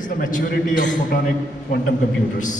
is the maturity of photonic quantum computers?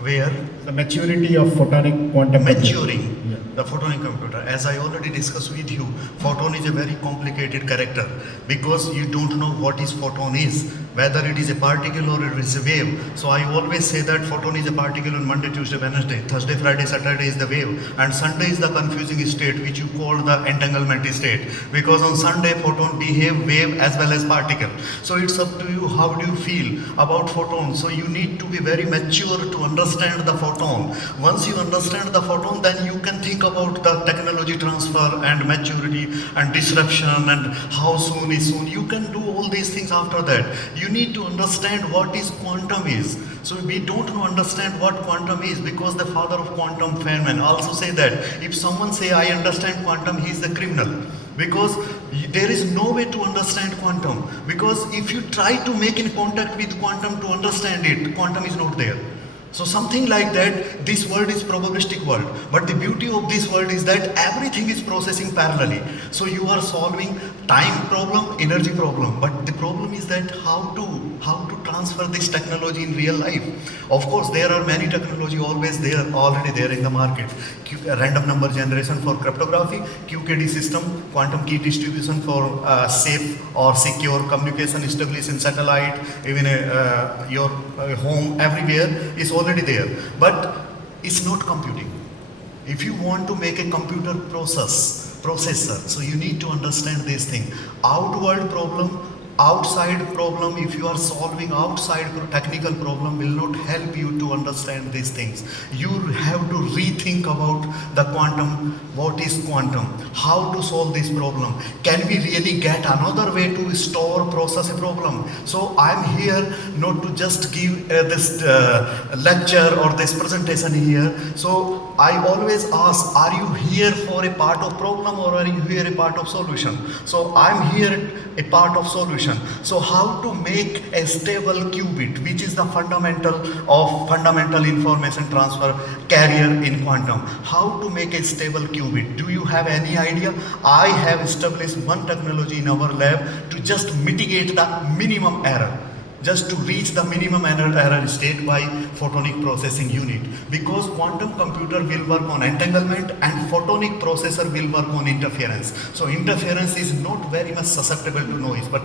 Where? The maturity of photonic quantum Maturing Yeah. the photonic computer. As I already discussed with you, photon is a very complicated character because you don't know what is photon is, whether it is a particle or it is a wave. So I always say that photon is a particle on Monday, Tuesday, Wednesday, Thursday, Friday, Saturday is the wave, and Sunday is the confusing state which you call the entanglement state, because on Sunday photon behave wave as well as particle. So it's up to you how do you feel about photon. So you need to be very mature to understand the photon. Once you understand the photon, then you can think about the technology transfer and maturity and disruption and how soon is soon. You can do all these things after that. You need to understand what is quantum is. So we don't understand what quantum is, because the father of quantum Feynman also say that if someone say I understand quantum, he is the criminal, because there is no way to understand quantum, because if you try to make in contact with quantum to understand it, quantum is not there. So something like that, this world is probabilistic world. But the beauty of this world is that everything is processing parallelly. So you are solving time problem, energy problem. But the problem is that how to transfer this technology in real life. Of course, there are many technology already there in the market. Random number generation for cryptography, QKD system, quantum key distribution for safe or secure communication established in satellite, even your home, everywhere is already there. But it's not computing. If you want to make a computer processor, so you need to understand this thing. Outward problem, outside problem, if you are solving outside technical problem, will not help you to understand these things. You have to rethink about the quantum. What is quantum? How to solve this problem? Can we really get another way to store, process a problem? So I'm here not to just give this lecture or this presentation here. So I always ask, are you here for a part of problem or are you here a part of solution? So I'm here a part of solution. So how to make a stable qubit, which is the fundamental information transfer carrier in quantum. How to make a stable qubit? Do you have any idea? I have established one technology in our lab to just mitigate the minimum error, just to reach the minimum error state by photonic processing unit, because quantum computer will work on entanglement and photonic processor will work on interference. So interference is not very much susceptible to noise, but